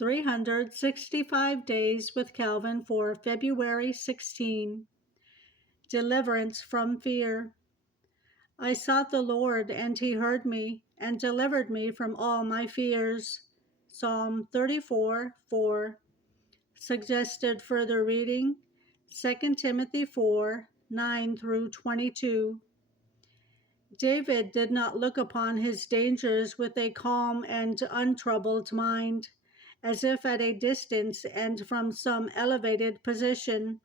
365 Days with Calvin for February 16. Deliverance from Fear. I sought the Lord, and he heard me, and delivered me from all my fears. Psalm 34:4. Suggested further reading, 2 Timothy 4:9 through 22. David did not look upon his dangers with a calm and untroubled mind, as if at a distance and from some elevated position.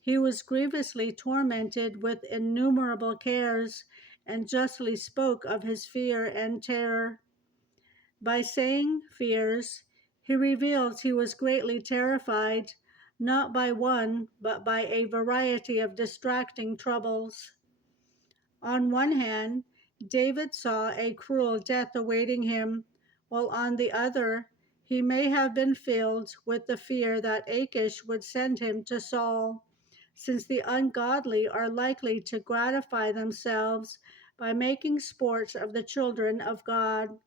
He was grievously tormented with innumerable cares, and justly spoke of his fear and terror. By saying fears, he reveals he was greatly terrified, not by one, but by a variety of distracting troubles. On one hand, David saw a cruel death awaiting him, while on the other, he may have been filled with the fear that Achish would send him to Saul, since the ungodly are likely to gratify themselves by making sport of the children of God.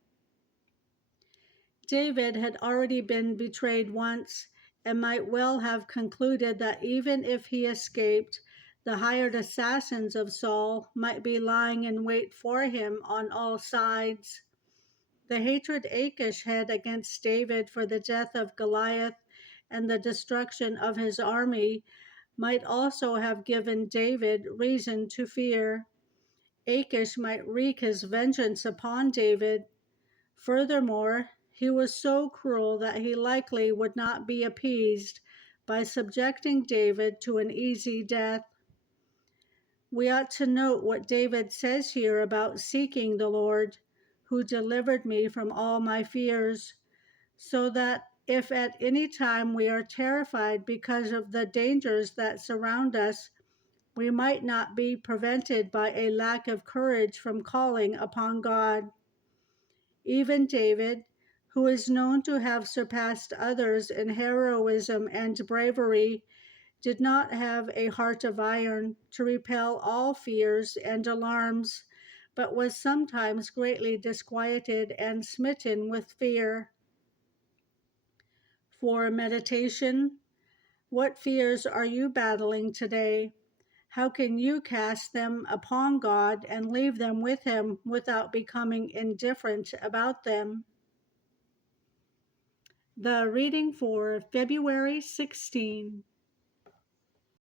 David had already been betrayed once, and might well have concluded that even if he escaped, the hired assassins of Saul might be lying in wait for him on all sides. The hatred Achish had against David for the death of Goliath and the destruction of his army might also have given David reason to fear. Achish might wreak his vengeance upon David. Furthermore, he was so cruel that he likely would not be appeased by subjecting David to an easy death. We ought to note what David says here about seeking the Lord, who delivered me from all my fears, so that if at any time we are terrified because of the dangers that surround us, we might not be prevented by a lack of courage from calling upon God. Even David, who is known to have surpassed others in heroism and bravery, did not have a heart of iron to repel all fears and alarms, but was sometimes greatly disquieted and smitten with fear. For meditation, what fears are you battling today? How can you cast them upon God and leave them with Him without becoming indifferent about them? The reading for February 16.